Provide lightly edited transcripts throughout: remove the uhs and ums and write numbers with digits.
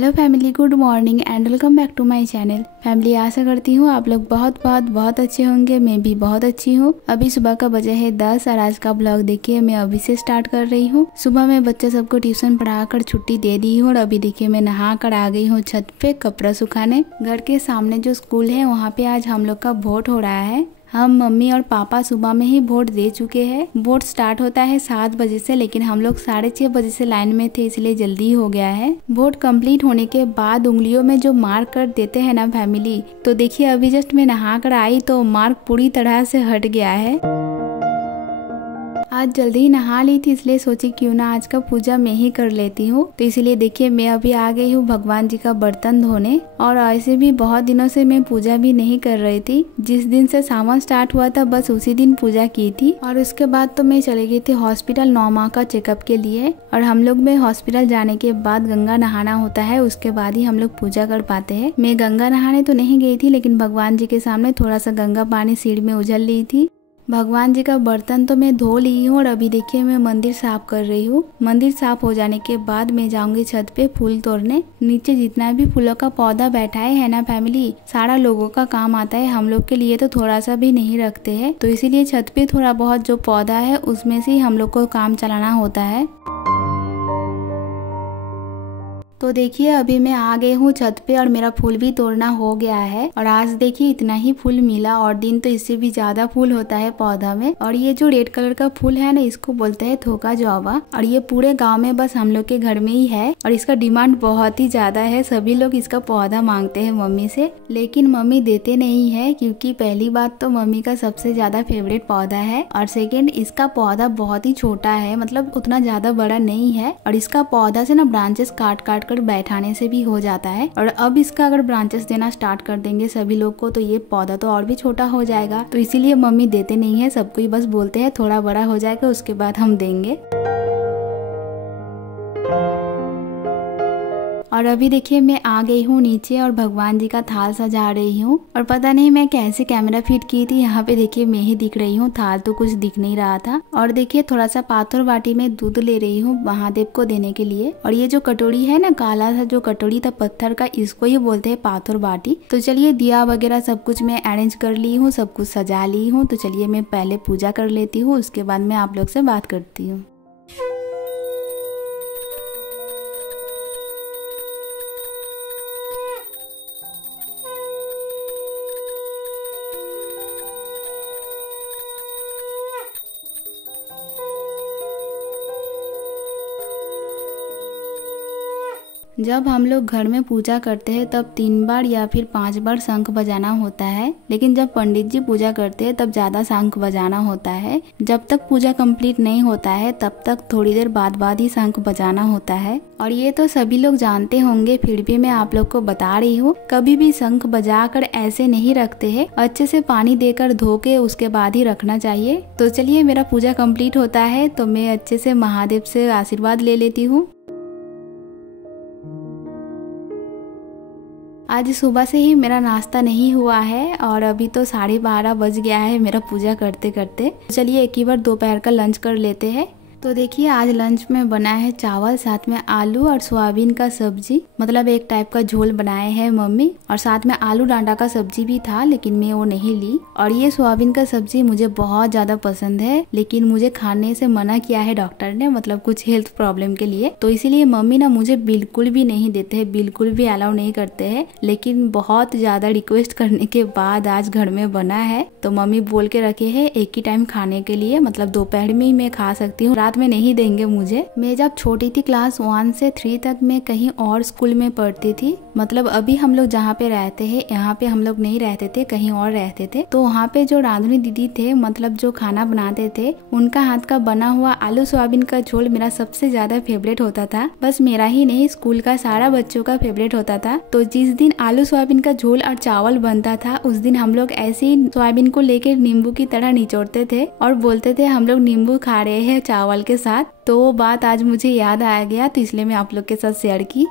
Hello family, good morning and welcome back to my channel. Family, आशा करती हूँ आप लोग बहुत अच्छे होंगे। मैं भी बहुत अच्छी हूँ। अभी सुबह का बजे है 10 और आज का ब्लॉग देखिए मैं अभी से स्टार्ट कर रही हूँ। सुबह मैं बच्चे सबको ट्यूशन पढ़ाकर छुट्टी दे दी हूँ और अभी देखिए मैं नहा कर आ गई हूँ छत पे कपड़ा सुखाने। घर के सामने जो स्कूल है वहाँ पे आज हम लोग का वोट हो रहा है। हम मम्मी और पापा सुबह में ही वोट दे चुके हैं। वोट स्टार्ट होता है 7 बजे से, लेकिन हम लोग 6:30 बजे से लाइन में थे इसलिए जल्दी हो गया है। वोट कंप्लीट होने के बाद उंगलियों में जो मार्क कर देते हैं ना फैमिली, तो देखिए अभी जस्ट मैं नहा कर आई तो मार्क पूरी तरह से हट गया है। आज जल्दी ही नहा ली थी इसलिए सोची क्यों ना आज का पूजा मैं ही कर लेती हूँ। तो इसलिए देखिए मैं अभी आ गई हूँ भगवान जी का बर्तन धोने। और ऐसे भी बहुत दिनों से मैं पूजा भी नहीं कर रही थी। जिस दिन से सावन स्टार्ट हुआ था बस उसी दिन पूजा की थी। और उसके बाद तो मैं चली गई थी हॉस्पिटल 9 माह का चेकअप के लिए। और हम लोग में हॉस्पिटल जाने के बाद गंगा नहाना होता है, उसके बाद ही हम लोग पूजा कर पाते हैं। मैं गंगा नहाने तो नहीं गई थी, लेकिन भगवान जी के सामने थोड़ा सा गंगा पानी सीढ़ी में उझल ली थी। भगवान जी का बर्तन तो मैं धो ली हूँ और अभी देखिए मैं मंदिर साफ कर रही हूँ। मंदिर साफ हो जाने के बाद मैं जाऊंगी छत पे फूल तोड़ने। नीचे जितना भी फूलों का पौधा बैठा है ना फैमिली, सारा लोगों का काम आता है, हम लोग के लिए तो थोड़ा सा भी नहीं रखते हैं। तो इसीलिए छत पे थोड़ा बहुत जो पौधा है उसमें से हम लोग को काम चलाना होता है। तो देखिए अभी मैं आ गई हूँ छत पे और मेरा फूल भी तोड़ना हो गया है। और आज देखिए इतना ही फूल मिला और दिन तो इससे भी ज्यादा फूल होता है पौधा में। और ये जो रेड कलर का फूल है ना, इसको बोलते हैं थोका जौवा। और ये पूरे गांव में बस हम लोग के घर में ही है और इसका डिमांड बहुत ही ज्यादा है। सभी लोग इसका पौधा मांगते हैं मम्मी से, लेकिन मम्मी देते नहीं है क्योंकि पहली बात तो मम्मी का सबसे ज्यादा फेवरेट पौधा है और सेकेंड इसका पौधा बहुत ही छोटा है, मतलब उतना ज्यादा बड़ा नहीं है। और इसका पौधा से ना ब्रांचेस काट काट कर बैठाने से भी हो जाता है। और अब इसका अगर ब्रांचेस देना स्टार्ट कर देंगे सभी लोग को तो ये पौधा तो और भी छोटा हो जाएगा। तो इसीलिए मम्मी देते नहीं है, सबको ही बस बोलते हैं थोड़ा बड़ा हो जाएगा उसके बाद हम देंगे। और अभी देखिए मैं आ गई हूँ नीचे और भगवान जी का थाल सजा रही हूँ। और पता नहीं मैं कैसे कैमरा फिट की थी, यहाँ पे देखिए मैं ही दिख रही हूँ, थाल तो कुछ दिख नहीं रहा था। और देखिए थोड़ा सा पाथर बाटी में दूध ले रही हूँ महादेव को देने के लिए। और ये जो कटोरी है ना, काला सा जो कटोरी था पत्थर का, इसको ही बोलते हैं पाथर बाटी। तो चलिए दिया वगैरह सब कुछ मैं अरेंज कर ली हूँ, सब कुछ सजा ली हूँ। तो चलिए मैं पहले पूजा कर लेती हूँ, उसके बाद मैं आप लोग से बात करती हूँ। जब हम लोग घर में पूजा करते हैं तब 3 बार या फिर 5 बार शंख बजाना होता है, लेकिन जब पंडित जी पूजा करते हैं तब ज्यादा शंख बजाना होता है। जब तक पूजा कंप्लीट नहीं होता है तब तक थोड़ी देर बाद ही शंख बजाना होता है। और ये तो सभी लोग जानते होंगे, फिर भी मैं आप लोग को बता रही हूँ, कभी भी शंख बजाकर ऐसे नहीं रखते हैं, अच्छे से पानी देकर धो के उसके बाद ही रखना चाहिए। तो चलिए मेरा पूजा कंप्लीट होता है तो मैं अच्छे से महादेव से आशीर्वाद ले लेती हूँ। आज सुबह से ही मेरा नाश्ता नहीं हुआ है और अभी तो 12:30 बज गया है मेरा पूजा करते करते। चलिए एक ही बार दोपहर का लंच कर लेते हैं। तो देखिए आज लंच में बना है चावल, साथ में आलू और सोयाबीन का सब्जी, मतलब एक टाइप का झोल बनाए हैं मम्मी। और साथ में आलू डांडा का सब्जी भी था, लेकिन मैं वो नहीं ली। और ये सोयाबीन का सब्जी मुझे बहुत ज्यादा पसंद है, लेकिन मुझे खाने से मना किया है डॉक्टर ने, मतलब कुछ हेल्थ प्रॉब्लम के लिए। तो इसीलिए मम्मी ना मुझे बिल्कुल भी नहीं देते है, बिल्कुल भी अलाउ नहीं करते है। लेकिन बहुत ज्यादा रिक्वेस्ट करने के बाद आज घर में बना है, तो मम्मी बोल के रखे है एक ही टाइम खाने के लिए, मतलब दोपहर में ही मैं खा सकती हूँ, में नहीं देंगे मुझे। मैं जब छोटी थी क्लास 1 से 3 तक मैं कहीं और स्कूल में पढ़ती थी, मतलब अभी हम लोग जहाँ पे रहते हैं यहाँ पे हम लोग नहीं रहते थे, कहीं और रहते थे। तो वहाँ पे जो रांधुनी दीदी थे, मतलब जो खाना बनाते थे, उनका हाथ का बना हुआ आलू सोयाबीन का झोल मेरा सबसे ज्यादा फेवरेट होता था। बस मेरा ही नहीं, स्कूल का सारा बच्चों का फेवरेट होता था। तो जिस दिन आलू सोयाबीन का झोल और चावल बनता था उस दिन हम लोग ऐसे ही सोयाबीन को लेकर नींबू की तरह निचोड़ते थे और बोलते थे हम लोग नींबू खा रहे हैं चावल के साथ। तो वो बात आज मुझे याद आ गया, तो इसलिए मैं आप लोग के साथ शेयर की।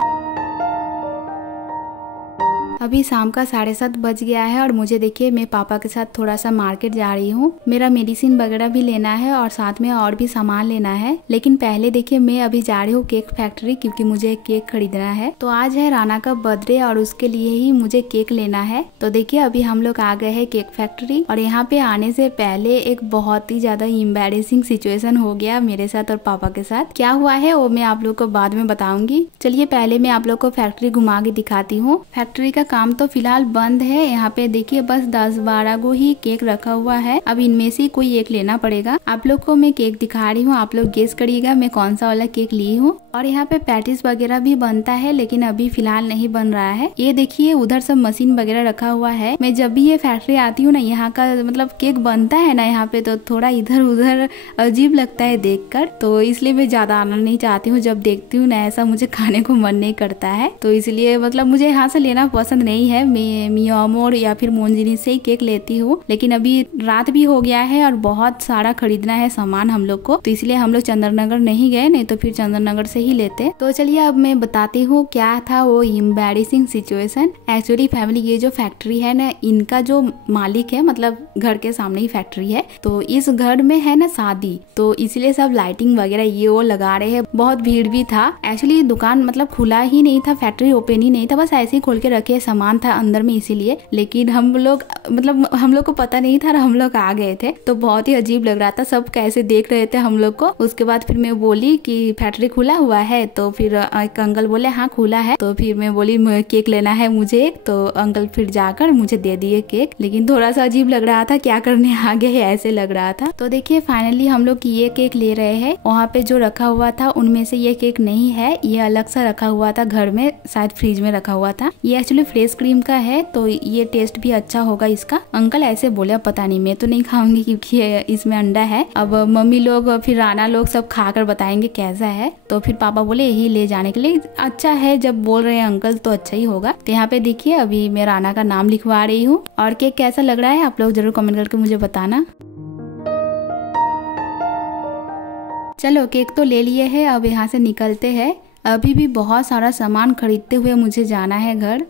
अभी शाम का 7:30 बज गया है और मुझे देखिए मैं पापा के साथ थोड़ा सा मार्केट जा रही हूँ। मेरा मेडिसिन वगैरह भी लेना है और साथ में और भी सामान लेना है। लेकिन पहले देखिए मैं अभी जा रही हूँ केक फैक्ट्री, क्योंकि मुझे केक खरीदना है। तो आज है राना का बर्थडे और उसके लिए ही मुझे केक लेना है। तो देखिए अभी हम लोग आ गए हैं केक फैक्ट्री और यहाँ पे आने से पहले एक बहुत ही ज्यादा एम्बैरेसिंग सिचुएशन हो गया मेरे साथ और पापा के साथ। क्या हुआ है वो मैं आप लोग को बाद में बताऊंगी। चलिए पहले मैं आप लोग को फैक्ट्री घुमा के दिखाती हूँ। फैक्ट्री का काम तो फिलहाल बंद है। यहाँ पे देखिए बस 10-12 गो ही केक रखा हुआ है। अब इनमें से कोई एक लेना पड़ेगा। आप लोग को मैं केक दिखा रही हूँ, आप लोग गेस करिएगा मैं कौन सा वाला केक ली हूँ। और यहाँ पे पैटिस वगैरह भी बनता है, लेकिन अभी फिलहाल नहीं बन रहा है। ये देखिए उधर सब मशीन वगैरह रखा हुआ है। मैं जब भी ये फैक्ट्री आती हूँ ना, यहाँ का मतलब केक बनता है ना यहाँ पे, तो थोड़ा इधर उधर अजीब लगता है देखकर। तो इसलिए मैं ज्यादा आना नहीं चाहती हूँ। जब देखती हूँ ना ऐसा मुझे खाने को मन नहीं करता है, तो इसलिए मतलब मुझे यहाँ से लेना पसंद नहीं है। मैं मियामोर या फिर मोंजिनी से ही केक लेती हूँ। लेकिन अभी रात भी हो गया है और बहुत सारा खरीदना है सामान हम लोग को, तो इसलिए हम लोग चंद्रनगर नहीं गए, नहीं तो फिर चंद्रनगर से ही लेते। तो चलिए अब मैं बताती हूँ क्या था वो एम्बैरेसिंग सिचुएशन। एक्चुअली फैमिली ये जो फैक्ट्री है ना, इनका जो मालिक है मतलब घर के सामने ही फैक्ट्री है, तो इस घर में है ना शादी, तो इसलिए सब लाइटिंग वगैरह ये वो लगा रहे हैं। बहुत भीड़ भी था। एक्चुअली दुकान मतलब खुला ही नहीं था, फैक्ट्री ओपन ही नहीं था, बस ऐसे ही खोल के रखे सामान था अंदर में इसीलिए। लेकिन हम लोग को पता नहीं था, हम लोग आ गए थे तो बहुत ही अजीब लग रहा था। सब कैसे देख रहे थे हम लोग को। उसके बाद फिर मैं बोली कि फैक्ट्री खुला हुआ है, तो फिर एक अंकल बोले हाँ खुला है। तो फिर मैं बोली केक लेना है मुझे एक, तो अंकल फिर जाकर मुझे दे दिए केक। लेकिन थोड़ा सा अजीब लग रहा था, क्या करने आ गए ऐसे लग रहा था। तो देखिए फाइनली हम लोग ये केक ले रहे हैं। वहाँ पे जो रखा हुआ था उनमें से ये केक नहीं है, ये अलग सा रखा हुआ था घर में, शायद फ्रिज में रखा हुआ था। ये एक्चुअली फ्रेश क्रीम का है, तो ये टेस्ट भी अच्छा होगा इसका। अंकल ऐसे बोले, पता नहीं, मैं तो नहीं खाऊंगी क्योंकि इसमें अंडा है। अब मम्मी लोग फिर राना लोग सब खाकर बताएंगे कैसा है। तो फिर पापा बोले यही ले जाने के लिए, अच्छा है जब बोल रहे हैं अंकल तो अच्छा ही होगा। तो यहाँ पे देखिए अभी मैं राना का नाम लिखवा रही हूँ। और केक कैसा लग रहा है आप लोग जरूर कमेंट करके मुझे बताना। चलो केक तो ले लिए हैं, अब यहाँ से निकलते हैं। अभी भी बहुत सारा सामान खरीदते हुए मुझे जाना है घर।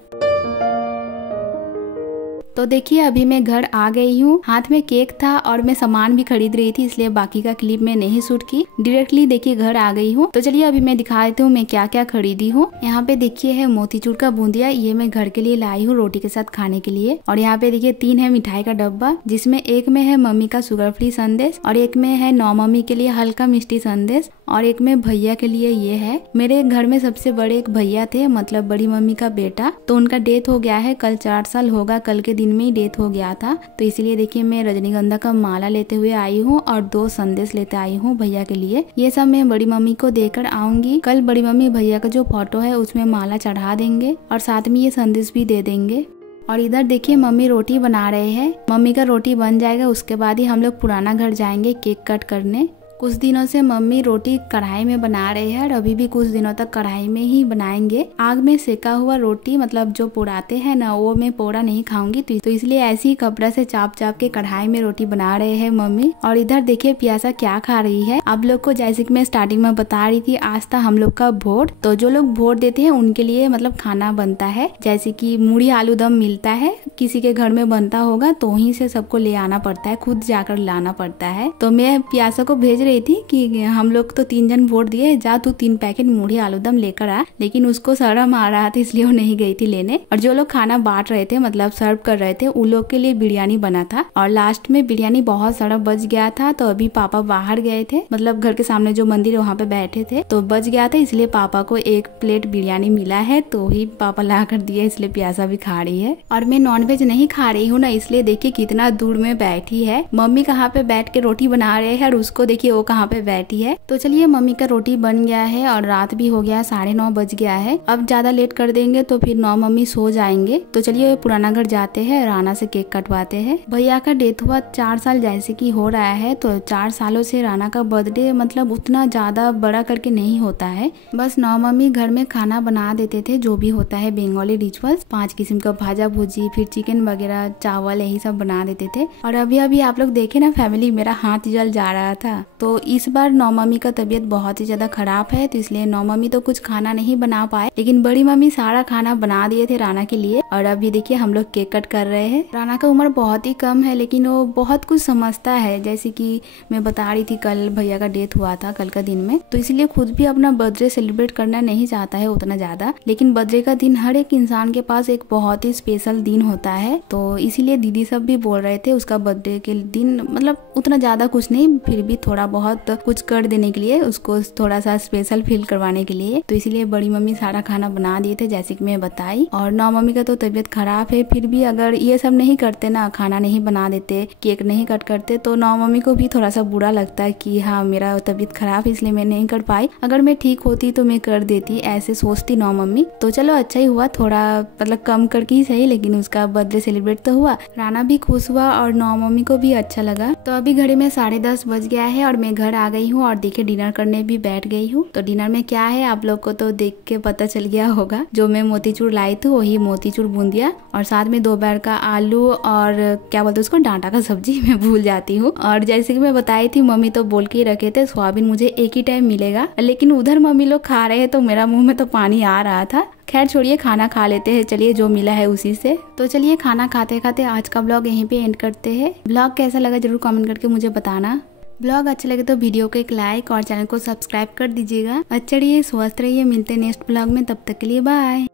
तो देखिए अभी मैं घर आ गई हूँ। हाथ में केक था और मैं सामान भी खरीद रही थी, इसलिए बाकी का क्लिप में नहीं शूट की, डायरेक्टली देखिए घर आ गई हूँ। तो चलिए अभी मैं दिखा देती हूँ मैं क्या क्या खरीदी हूँ। यहाँ पे देखिए है मोतीचूर का बूंदिया, ये मैं घर के लिए लाई हूँ रोटी के साथ खाने के लिए। और यहाँ पे देखिए 3 है मिठाई का डब्बा, जिसमें एक में है मम्मी का शुगर फ्री संदेश, और एक में है नौ मम्मी के लिए हल्का मिष्टी संदेश, और एक में भैया के लिए ये है। मेरे घर में सबसे बड़े एक भैया थे, मतलब बड़ी मम्मी का बेटा, तो उनका डेथ हो गया है। कल 4 साल होगा, कल के दिन में ही डेथ हो गया था। तो इसलिए देखिए मैं रजनीगंधा का माला लेते हुए आई हूँ और 2 संदेश लेते आई हूँ भैया के लिए। ये सब मैं बड़ी मम्मी को देकर आऊंगी। कल बड़ी मम्मी भैया का जो फोटो है उसमें माला चढ़ा देंगे और साथ में ये संदेश भी दे देंगे। और इधर देखिए मम्मी रोटी बना रहे हैं। मम्मी का रोटी बन जाएगा उसके बाद ही हम लोग पुराना घर जाएंगे केक कट करने। कुछ दिनों से मम्मी रोटी कढ़ाई में बना रहे हैं और अभी भी कुछ दिनों तक कढ़ाई में ही बनाएंगे। आग में सेका हुआ रोटी मतलब जो पोड़ाते हैं ना, वो मैं पोड़ा नहीं खाऊंगी, तो इसलिए ऐसी ही कपड़ा से चाप चाप के कढ़ाई में रोटी बना रहे हैं मम्मी। और इधर देखिए प्यासा क्या खा रही है। आप लोग को जैसे कि मैं स्टार्टिंग में बता रही थी, आज था हम लोग का वोट। तो जो लोग वोट देते हैं उनके लिए मतलब खाना बनता है, जैसे कि मूढ़ी आलू दम मिलता है, किसी के घर में बनता होगा तो वहीं से सबको ले आना पड़ता है, खुद जाकर लाना पड़ता है। तो मैं प्यासा को भेज रही थी कि हम लोग तो 3 जन वोट दिए, जा तू 3 पैकेट मूढ़ी आलूदम लेकर आ। लेकिन उसको शर्म आ रहा था इसलिए वो नहीं गई थी लेने। और जो लोग खाना बांट रहे थे मतलब सर्व कर रहे थे, उन लोग के लिए बिरयानी बना था। और लास्ट में बिरयानी बहुत सारा बच गया था, तो अभी पापा बाहर गए थे, मतलब घर के सामने जो मंदिर है वहाँ पे बैठे थे, तो बच गया था, इसलिए पापा को 1 प्लेट बिरयानी मिला है, तो ही पापा ला कर दिया, इसलिए प्यासा भी खा रही है। और मैं नॉनवेज नहीं खा रही हूँ ना, इसलिए देखिए कितना दूर में बैठी है। मम्मी कहाँ पे बैठ के रोटी बना रहे हैं और उसको देखिए वो कहाँ पे बैठी है। तो चलिए मम्मी का रोटी बन गया है और रात भी हो गया, 9:30 बज गया है। अब ज्यादा लेट कर देंगे तो फिर नौ मम्मी सो जाएंगे। तो चलिए पुराना घर जाते हैं, राना से केक कटवाते हैं। भैया का डेथ हुआ 4 साल जैसे कि हो रहा है, तो 4 सालों से राना का बर्थडे मतलब उतना ज्यादा बड़ा करके नहीं होता है। बस नौ मम्मी घर में खाना बना देते थे, जो भी होता है बंगाली रिचुअल्स, 5 किस्म का भाजा भुजी, फिर चिकन वगैरह, चावल, यही सब बना देते थे। और अभी आप लोग देखे ना फैमिली, मेरा हाथ जल जा रहा था। तो तो इस बार नौ-मम्मी का तबीयत बहुत ही ज़्यादा ख़राब है, तो इसलिए नौ-मम्मी तो कुछ खाना नहीं बना पाए, लेकिन बड़ी मम्मी सारा खाना बना दिए थे राना के लिए। और अभी देखिए हम लोग केक कट कर रहे हैं। राना का उम्र बहुत ही कम है, लेकिन वो बहुत कुछ समझता है। जैसे कि मैं बता रही थी, कल भैया का डेथ हुआ था कल का दिन में, तो इसलिए खुद भी अपना बर्थडे सेलिब्रेट करना नहीं चाहता है उतना ज़्यादा। लेकिन बर्थडे का दिन हर एक इंसान के पास एक बहुत ही स्पेशल दिन होता है, तो इसीलिए दीदी सब भी बोल रहे थे उसका बर्थडे के दिन मतलब उतना ज़्यादा कुछ नहीं, फिर भी थोड़ा बहुत कुछ कर देने के लिए, उसको थोड़ा सा स्पेशल फील करवाने के लिए। तो इसीलिए बड़ी मम्मी सारा खाना बना दिए थे जैसे कि मैं बताई। और नौ मम्मी का तो तबीयत खराब है, फिर भी अगर ये सब नहीं करते ना, खाना नहीं बना देते, केक नहीं कट करते, तो नौ मम्मी को भी थोड़ा सा बुरा लगता है कि हाँ मेरा तबीयत खराब है इसलिए मैं नहीं कर पाई, अगर मैं ठीक होती तो मैं कर देती, ऐसे सोचती नौ मम्मी। तो चलो अच्छा ही हुआ, थोड़ा मतलब कम करके ही सही, लेकिन उसका बर्थडे सेलिब्रेट तो हुआ। राना भी खुश हुआ और नौ मम्मी को भी अच्छा लगा। तो अभी घड़ी में 10:30 बज गया है और मैं घर आ गई हूँ और देखिए डिनर करने भी बैठ गई हूँ। तो डिनर में क्या है आप लोग को तो देख के पता चल गया होगा, जो मैं मोतीचूर लाई थी वही मोतीचूर बूंदिया, और साथ में दोपहर का आलू और क्या बोलते उसको डांटा का सब्जी, मैं भूल जाती हूँ। और जैसे कि मैं बताई थी, मम्मी तो बोल के ही रखे थे सोयाबीन मुझे एक ही टाइम मिलेगा, लेकिन उधर मम्मी लोग खा रहे हैं तो मेरा मुंह में तो पानी आ रहा था। खैर छोड़िए, खाना खा लेते हैं, चलिए जो मिला है उसी से। तो चलिए खाना खाते खाते आज का ब्लॉग यहीं पे एंड करते हैं। ब्लॉग कैसा लगा जरूर कमेंट करके मुझे बताना। ब्लॉग अच्छा लगे तो वीडियो को एक लाइक और चैनल को सब्सक्राइब कर दीजिएगा। अच्छा रहिए, स्वस्थ रहिए, मिलते हैं नेक्स्ट ब्लॉग में, तब तक के लिए बाय।